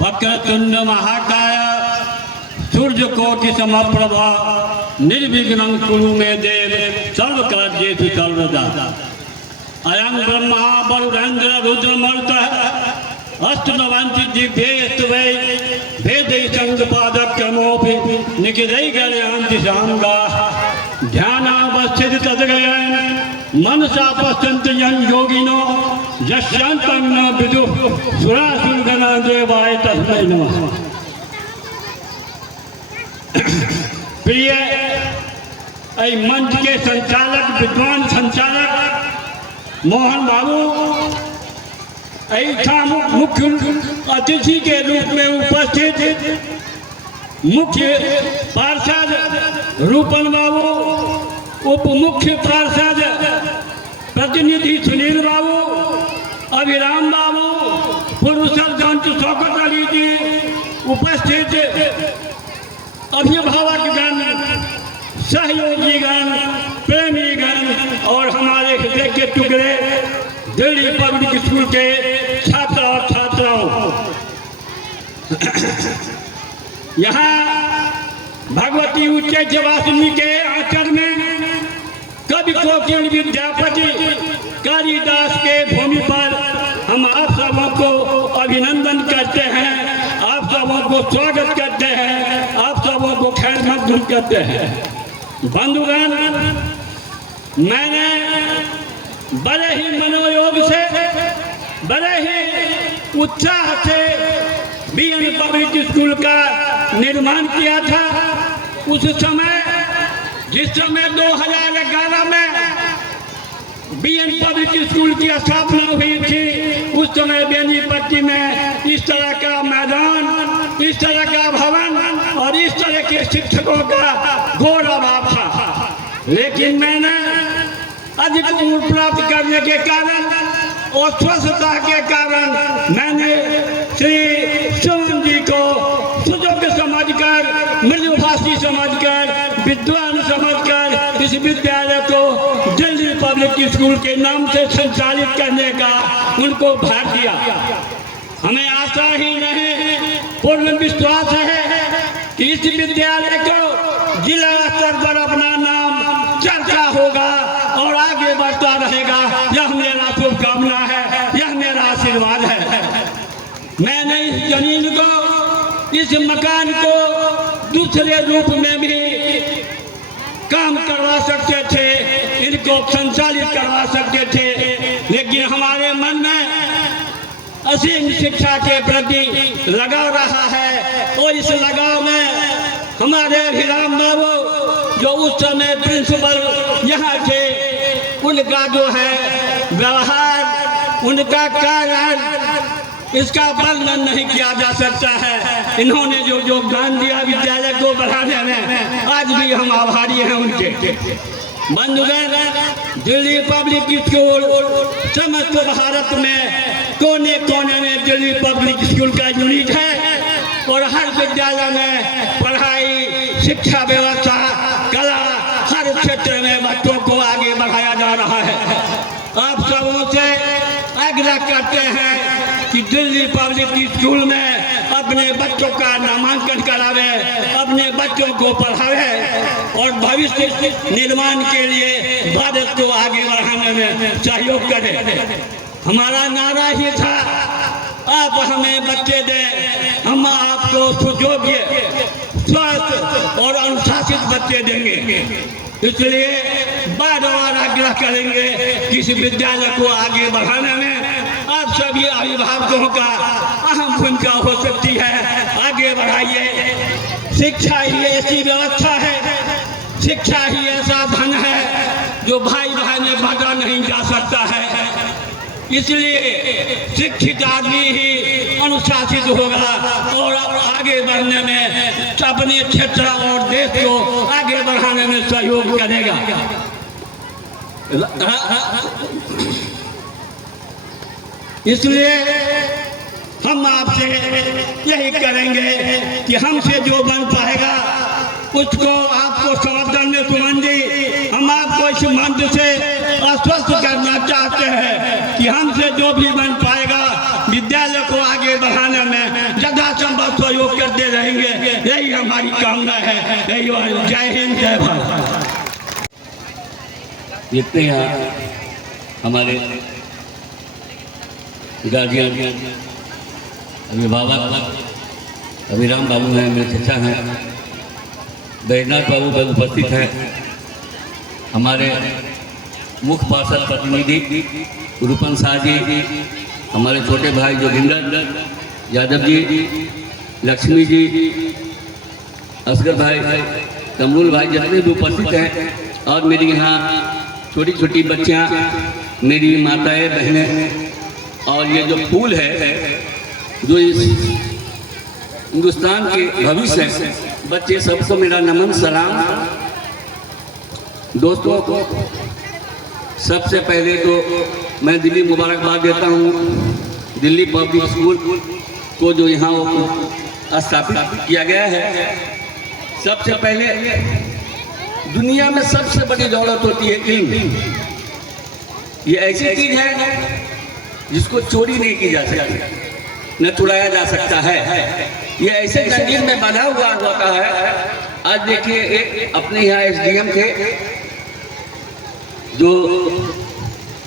वक्रतुंड महाकाय सूर्यकोटि समप्रभा निर्विघ्नं कुरु मे देव सर्वकार्येषु सर्वदा। अयं ब्रह्मा वरुणेन्द्र रुद्रमरुतः अष्टनवन्ति दिव्यैस्तवै वेदैः संगपादक्रमोऽपि निखिलैर्गणयन्ति साङ्गाः। ध्यानावस्थित तद्गयन् मनसा पश्यन्ति यं योगिनो यस्यान्तं न विदुः सुरासुरगणा देवाय तस्मै नमः। प्रिय मंच के संचालक विद्वान संचालक मोहन बाबू मुख्य अतिथि के रूप में उपस्थित मुख्य पार्षद रूपन बाबू, उप मुख्य पार्षद प्रतिनिधि सुनील बाबू, अभिराम बाबू, पूर्व सरपंच शौकत अली जी, उपस्थित अभिभावकगण, सहयोगीगण, प्रेमीगण और हमारे हृदय के टुकड़े दिल्ली पब्लिक स्कूल के छात्र और छात्राओं, यहाँ भगवती उच्च वासिनी के आंचल में कवि कोकिल विद्यापति कालिदास के भूमि पर हम आप सबों को अभिनंदन करते हैं, आप सबों को स्वागत करते हैं, आप सबों को खैर मकदूम करते हैं। बंधुगण, मैंने बड़े ही मनोयोग से, बड़े ही उत्साह से बीएन पब्लिक स्कूल का निर्माण किया था। उस समय जिस समय 2011 में बीएन पब्लिक स्कूल की स्थापना हुई थी, उस समय बेनीपट्टी में इस तरह का मैदान, इस तरह का भवन और इस तरह के शिक्षकों का घोर अभाव था। लेकिन मैंने अधिक उम्र प्राप्त करने के कारण और स्वस्थता के कारण मैंने श्री शिवन जी को सुजोग समझकर, मृदुभाषी समझकर, विद्वान समझकर इस विद्यालय को दिल्ली पब्लिक स्कूल के नाम से संचालित करने का उनको भार दिया। हमें आशा ही नहीं, पूर्ण विश्वास है कि इस विद्यालय को जिला स्तर पर अपना नाम चर्चा होगा और आगे बढ़ता रहेगा। यह मेरा शुभकामना है, यह मेरा आशीर्वाद है। मैंने इस जमीन को, इस मकान को दूसरे रूप में भी काम करवा सकते थे, इनको संचालित करवा सकते थे, लेकिन हमारे मन में असीम शिक्षा के प्रति लगाव रहा है। और इस लगाव में हमारे अभिराम बाबू जो उस समय प्रिंसिपल यहाँ थे, उनका जो है व्यवहार, उनका कार्य, इसका वर्णन नहीं किया जा सकता है। इन्होंने जो योगदान दिया विद्यालय को बढ़ाने में, आज भी हम आभारी हैं उनके। बंधुगण, दिल्ली पब्लिक स्कूल समस्त भारत में कोने कोने में दिल्ली पब्लिक स्कूल का यूनिट है और हर विद्यालय में पढ़ाई, शिक्षा व्यवस्था, कला, हर क्षेत्र में बच्चों को आगे बढ़ाया जा रहा है। आप सबों से आग्रह करते हैं कि दिल्ली पब्लिक स्कूल में अपने बच्चों का नामांकन करावे, अपने बच्चों को पढ़ावे और भविष्य निर्माण के लिए भारत को आगे बढ़ाने में सहयोग करें। हमारा नारा ही था, आप हमें बच्चे दें, हम आपको सुयोग्य, स्वस्थ और अनुशासित बच्चे देंगे। इसलिए बार बार आग्रह करेंगे कि इस विद्यालय को आगे बढ़ाने में आप सभी अभिभावकों का अहम भूमिका हो सकती है। आगे बढ़ाइए। शिक्षा ही ऐसी व्यवस्था है, शिक्षा ही ऐसा धन है जो भाई भाई में बांटा नहीं जा सकता है। इसलिए शिक्षित आदमी ही अनुशासित होगा और आगे बढ़ने में, अपने क्षेत्र और देश को आगे बढ़ाने में सहयोग करेगा। इसलिए हम आपसे यही करेंगे कि हमसे जो बन पाएगा उसको आपको समर्थन में सुमन जी, हम आपको इस मंच से आश्वस्त करना चाहते हैं कि हमसे जो भी बन पाएगा विद्यालय को आगे बढ़ाने में यथा बार सहयोग करते रहेंगे, यही हमारी कामना है। यही, जय हिंद, जय भारत। जितने यहाँ हमारे गार्जियन, अभिभावक, अभिराम बाबू हैं, मेरे चचा हैं, बैजनाथ बाबू पर उपस्थित हैं, हमारे मुख्य पार्षद प्रतिनिधि रूपन शाह जी, हमारे छोटे भाई जोगिंदर यादव जी, लक्ष्मी जी, असगर भाई, कमरुल भाई, जितने भी उपस्थित हैं, और मेरी यहाँ छोटी छोटी बच्चियाँ, मेरी माताएं, बहनें, और ये जो फूल है जो इस हिंदुस्तान के भविष्य है, बच्चे सबको मेरा नमन सलाम। दोस्तों, सबसे पहले तो मैं दिल्ली मुबारकबाद देता हूँ दिल्ली पब्लिक स्कूल को, जो यहाँ स्थापित किया गया है। सबसे पहले दुनिया में सबसे बड़ी दौलत होती है इल्म। ये ऐसी चीज है जिसको चोरी नहीं की जा सकती, न चुराया जा सकता है। ये ऐसे जंजीर में बंधा हुआ होता है। आज देखिए, अपने यहाँ एसडीएम थे, जो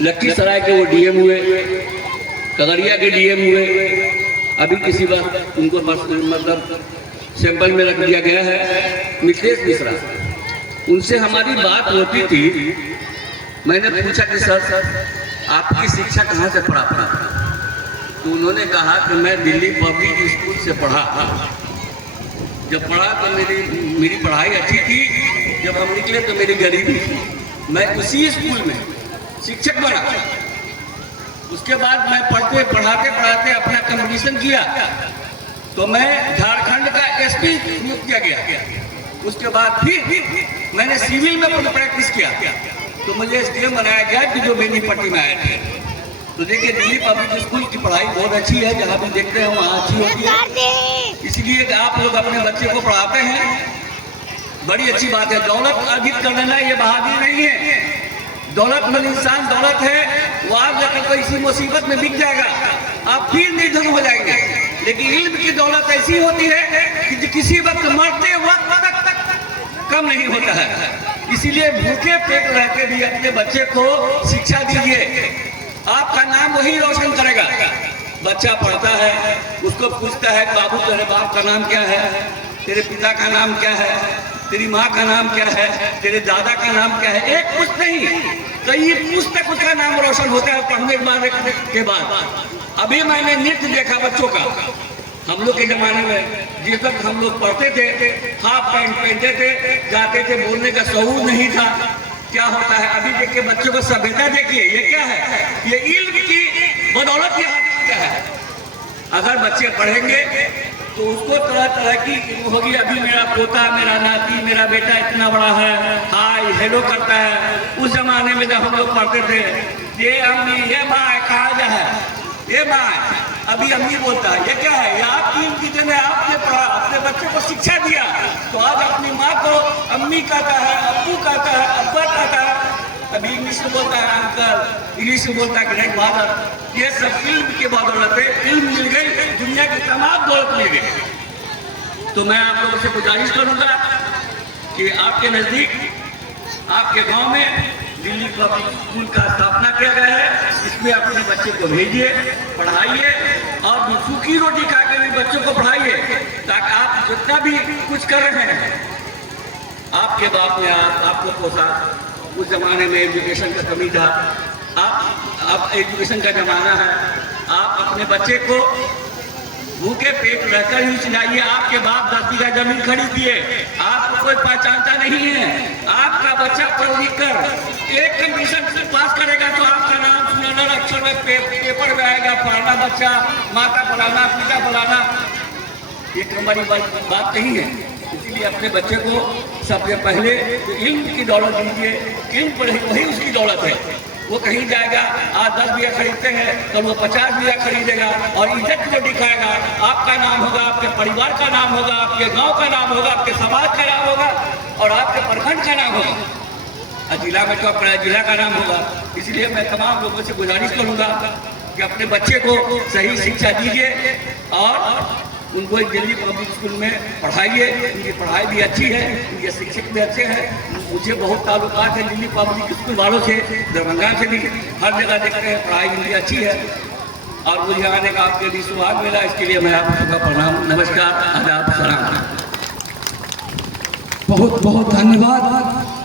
लखीसराय के वो डीएम हुए, खगड़िया के डीएम हुए, अभी किसी बात उनको मतलब सैंपल में रख दिया गया है, मिथिलेश मिश्रा। उनसे हमारी बात होती थी, मैंने पूछा कि सर आपकी शिक्षा कहाँ से पढ़ा? तो उन्होंने कहा कि मैं दिल्ली पब्लिक स्कूल से पढ़ा। जब पढ़ा तो मेरी पढ़ाई अच्छी थी, जब हम निकले तो मेरी गरीबी थी। मैं उसी स्कूल में शिक्षक बना। उसके बाद मैं पढ़ाते पढ़ाते अपना कंपटीशन किया, तो मैं झारखंड का एसपी नियुक्त किया गया। उसके बाद फिर मैंने सिविल में प्रैक्टिस किया, तो मुझे एसडीएम बनाया गया कि जो बेनीपट्टी में आए थे। तो देखिए, दिल्ली पब्लिक स्कूल की पढ़ाई बहुत अच्छी है, जहाँ भी देखते हैं वहाँ अच्छी होती है। इसलिए आप लोग अपने बच्चे को पढ़ाते हैं, बड़ी अच्छी बात है। दौलत अर्जित कर लेना ये बहादुरी नहीं है। दौलतमंद इंसान दौलत है, वो आप जाकर तो इसी मुसीबत में बिक जाएगा, आप फिर निर्धन हो जाएंगे। लेकिन इल्म की दौलत ऐसी होती है कि किसी वक्त मरते वक्त तक कम नहीं होता है। इसीलिए भूखे पेट रह के भी अपने बच्चे को शिक्षा दीजिए, आपका नाम वही रोशन करेगा। बच्चा पढ़ता है, उसको पूछता है, बाबू तेरे बाप का नाम क्या है, तेरे पिता का नाम क्या है, तेरी माँ का नाम क्या है, तेरे दादा का नाम क्या है। एक पुष्ट नहीं, कई पुष्ट तक उसका नाम रोशन होता है पढ़ने के बाद। अभी मैंने नृत्य देखा बच्चों का। हम लोग के जमाने में जिस वक्त हम लोग पढ़ते थे, हाफ पैंट पहनते थे, जाते थे, बोलने का शऊर नहीं था। क्या होता है अभी देखिए बच्चों को सभ्यता देखिए, ये क्या है, ये इल्म की बदौलत की हासिल क्या है। अगर बच्चे पढ़ेंगे तो उसको तरह तरह की इल्म होगी। अभी मेरा पोता, मेरा नाती, मेरा बेटा इतना बड़ा है, हाय हेलो करता है। उस जमाने में जब हम लोग पढ़ते थे, ये अम्मी, ये माँ, कहाँ जा है, ये माँ, अभी अम्मी बोलता है, ये क्या है, ये आपकी इनकी जगह आपने पढ़ा, अपने बच्चे को शिक्षा दिया, तो आज अपनी माँ को अम्मी कहता है, अब्बू कहता है, अब्बा कहता है। अभी इंग्लिश में बोलता है अंकल, इंग्लिश में बोलता है ग्रैंड फादर। ये सब इल्म की बदौलत है। इल्म मिल गई, दुनिया की तमाम दौलत मिल गई। तो मैं आप लोगों से गुजारिश करूंगा कि आपके नजदीक, आपके गांव में दिल्ली पब्लिक स्कूल का स्थापना किया गया है। इसमें अपने बच्चे को भेजिए, पढ़ाइए, और सूखी रोटी खा के भी बच्चों को पढ़ाइए, ताकि आप जितना भी कुछ कर रहे हैं, आपके बाप ने आपको पोसा। उस जमाने में एजुकेशन का कमी था, अब एजुकेशन का जमाना है। आप अपने बच्चे को भूखे पेट रहकर ही खिलाइए। आपके बाप 10 बीघा जमीन खरीद दिए, आपको कोई पहचानता नहीं है। आपका बच्चा पढ़ लिख कर एक कंपटीशन पास करेगा तो आपका नाम सुनहरा अक्षर में पेपर में आएगा, पढ़ना बच्चा, माता पढ़ाना, पिता पढ़ाना। एक हमारी बात नहीं है। इसीलिए अपने बच्चे को सबसे पहले तो इल्म की दौलत दीजिए। इल्म पढ़े वही उसकी दौलत है। वो कहीं जाएगा, आज 10 बीघा खरीदते हैं तो वो 50 बीघा खरीदेगा, और इज्जत जो दिखाएगा, आपका नाम होगा, आपके परिवार का नाम होगा, आपके गांव का नाम होगा, आपके समाज का नाम होगा, और आपके प्रखंड का नाम होगा। जिला में तो अपना जिला का नाम होगा। इसलिए मैं तमाम लोगों से गुजारिश करूंगा कि अपने बच्चे को सही शिक्षा दीजिए, और उनको एक दिल्ली पब्लिक स्कूल में पढ़ाइए, उनकी पढ़ाई भी अच्छी है, उनके शिक्षक भी अच्छे हैं। मुझे बहुत ताल्लुकात है दिल्ली पब्लिक स्कूल वालों से, दरभंगा से भी, हर जगह देखते हैं पढ़ाई उनकी अच्छी है। और मुझे आने का आपके लिए सौभाग्य मिला, इसके लिए मैं आप सबका प्रणाम, नमस्कार, आदाब, सलाम। बहुत बहुत धन्यवाद।